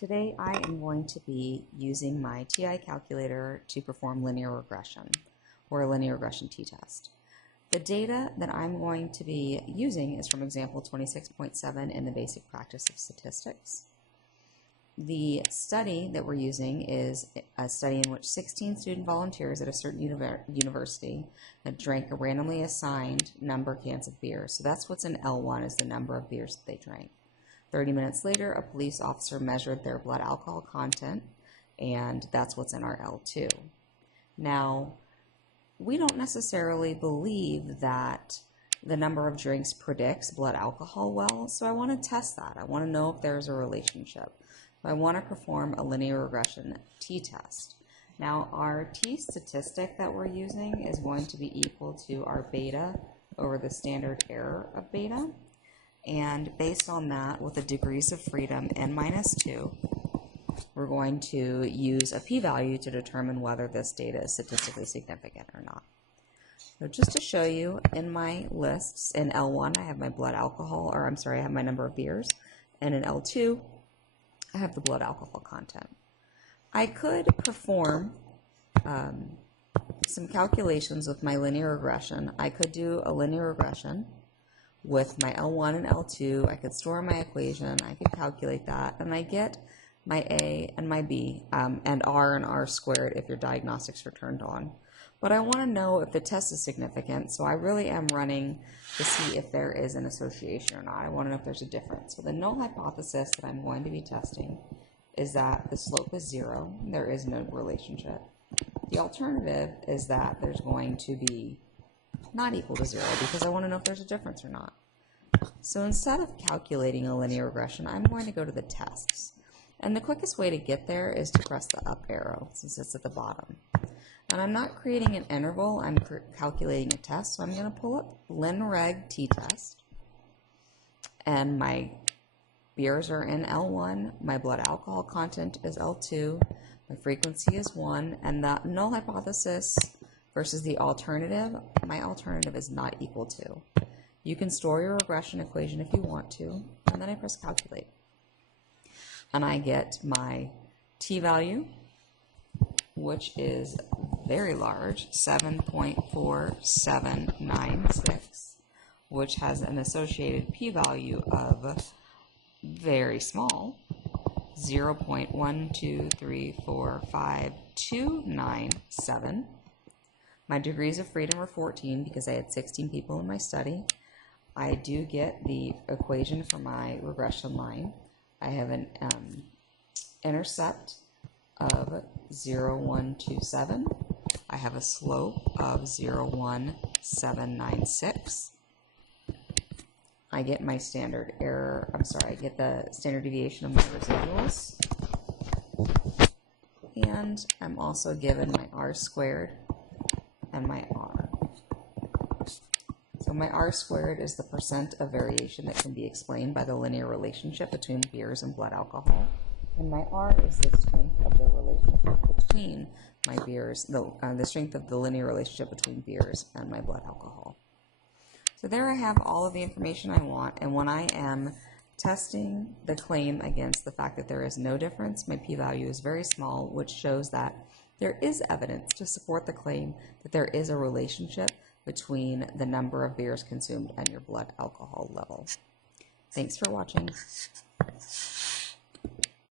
Today I am going to be using my TI calculator to perform linear regression, or a linear regression t-test. The data that I'm going to be using is from example 26.7 in the basic practice of statistics. The study that we're using is a study in which 16 student volunteers at a certain university that drank a randomly assigned number of cans of beer. So that's what's in L1, is the number of beers that they drank. 30 minutes later, a police officer measured their blood alcohol content, and that's what's in our L2. Now, we don't necessarily believe that the number of drinks predicts blood alcohol well, so I want to test that. I want to know if there's a relationship. I want to perform a linear regression t-test. Now, our t-statistic that we're using is going to be equal to our beta over the standard error of beta. And based on that, with the degrees of freedom n-2, we're going to use a p-value to determine whether this data is statistically significant or not. So just to show you, in my lists, in L1 I have my blood alcohol, I have my number of beers, and in L2 I have the blood alcohol content. I could perform some calculations with my linear regression. I could do a linear regression with my L1 and L2. I could store my equation, I could calculate that, and I get my A and my B, and R and R squared if your diagnostics are turned on. But I want to know if the test is significant, so I really am running to see if there is an association or not. I want to know if there's a difference. So the null hypothesis that I'm going to be testing is that the slope is 0, there is no relationship. The alternative is that there's going to be not equal to 0, because I want to know if there's a difference or not. So instead of calculating a linear regression, I'm going to go to the tests. And the quickest way to get there is to press the up arrow, since it's at the bottom. And I'm not creating an interval, I'm calculating a test, so I'm going to pull up linreg t-test. And my beers are in L1, my blood alcohol content is L2, my frequency is 1, and the null hypothesis versus the alternative, my alternative is not equal to. You can store your regression equation if you want to, and then I press calculate. And I get my t-value, which is very large, 7.4796, which has an associated p-value of very small, 0.1234527. My degrees of freedom are 14 because I had 16 people in my study. I do get the equation for my regression line. I have an intercept of 0.127. I have a slope of 0.1796. I get my standard error, I get the standard deviation of my residuals. And I'm also given my R squared and my R. So my R squared is the percent of variation that can be explained by the linear relationship between beers and blood alcohol. And my R is the strength of the relationship between my beers, the strength of the linear relationship between beers and my blood alcohol. So there I have all of the information I want, and when I am testing the claim against the fact that there is no difference, my p-value is very small, which shows that there is evidence to support the claim that there is a relationship between the number of beers consumed and your blood alcohol level. Thanks for watching.